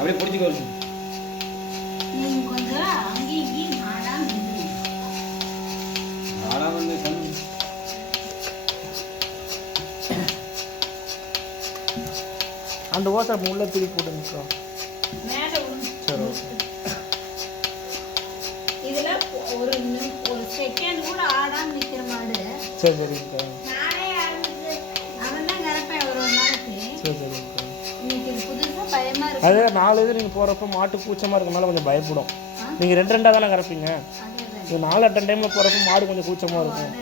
அப்படியே பிடிச்சிக்கோ. நீங்க கொஞ்சம் அங்கேயும் இங்கேயும் ஆடாம இருந்துருங்க. ஆடாம இருந்து சொல்லு. அந்த ஓசை உள்ள திருப்பி போட்டுங்க. மேல சரி. இதுல ஒரு செகண்ட் கூட ஆடாம நிக்கிற மாடு. சரி சரிங்கக்கா. நானே ஆரம்பிச்சு அவன் தான் கறப்பேன் ஒரு நாளைக்கு. சரி சரிங்கக்கா. இன்னைக்கு இது புதுசா பயமா இருக்கு. அதே 4 இது நீங்கள் போகிறப்ப மாட்டு கூச்சமாக இருக்கனால கொஞ்சம் பயப்படும். நீங்கள் 2 தானே கறப்பீங்க. இது 4 அட்டன் டைமில் போகிறப்ப மாடு கொஞ்சம் கூச்சமாக இருக்கும்.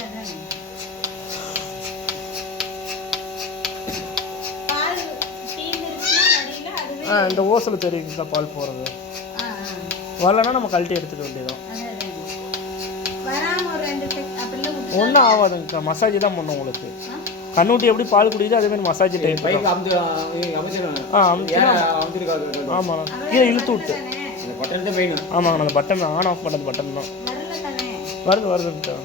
இந்த ஓசல் தெரியுங்கக்கா பால் போகிறது. வரலன்னா நம்ம கழட்டி எடுத்துக்க வேண்டியதான். ஒன்றும் ஆகாதுங்கக்கா. மசாஜ் தான் பண்ணும் உங்களுக்கு. கண்ணுட்டி எப்படி பால் குடிக்குது அதே மாதிரி மசாஜ் டைப். ஆமாம் கீழே இழுத்து விட்டு. ஆமாங்க அந்த பட்டன் ஆன் ஆஃப் பண்ணது பட்டன் தான். வருதுங்கக்கா.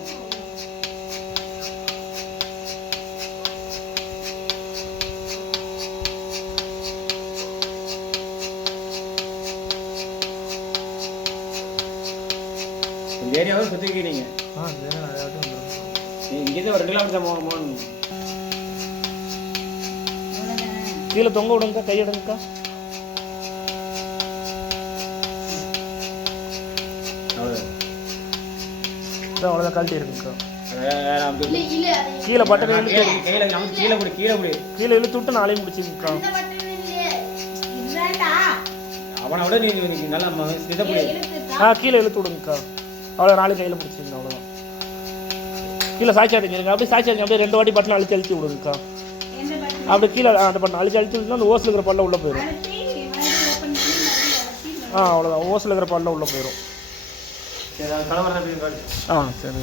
ஏரியாவை சுற்றிக்கிறீங்க. இங்கேருந்து ஒரு 2 கிலோமீட்டர் போகணும். கீழே தொங்க விடுங்கக்கா. கை எடுங்கக்கா. அவ்வளோதான் கழட்டி இருக்குங்கக்கா. கீழே பட்டன் கீழே இழுத்து விட்டு 4 முடிச்சுங்கக்கா. அவனை விட நீ நல்லா கீழே இழுத்து விடுங்கக்கா. அவ்வளோ 4 கையில் பிடிச்சிங்க. அவ்வளோதான். கீழே சாய்ச்சாடுங்க. அப்படியே சாய்ச்சாடுங்க. அப்படியே 2 வாட்டி பட்டன் அழுத்தி விடுங்கக்கா. அப்படி கீழே அந்த பட்டன் அழுத்தி விட்டுனா அந்த ஓசில் இருக்கிற பல்ல உள்ளே போயிடும். அவ்வளோதான். ஓசில் இருக்கிற பல்ல உள்ளே போயிடும். சரி கலவரம். சரி.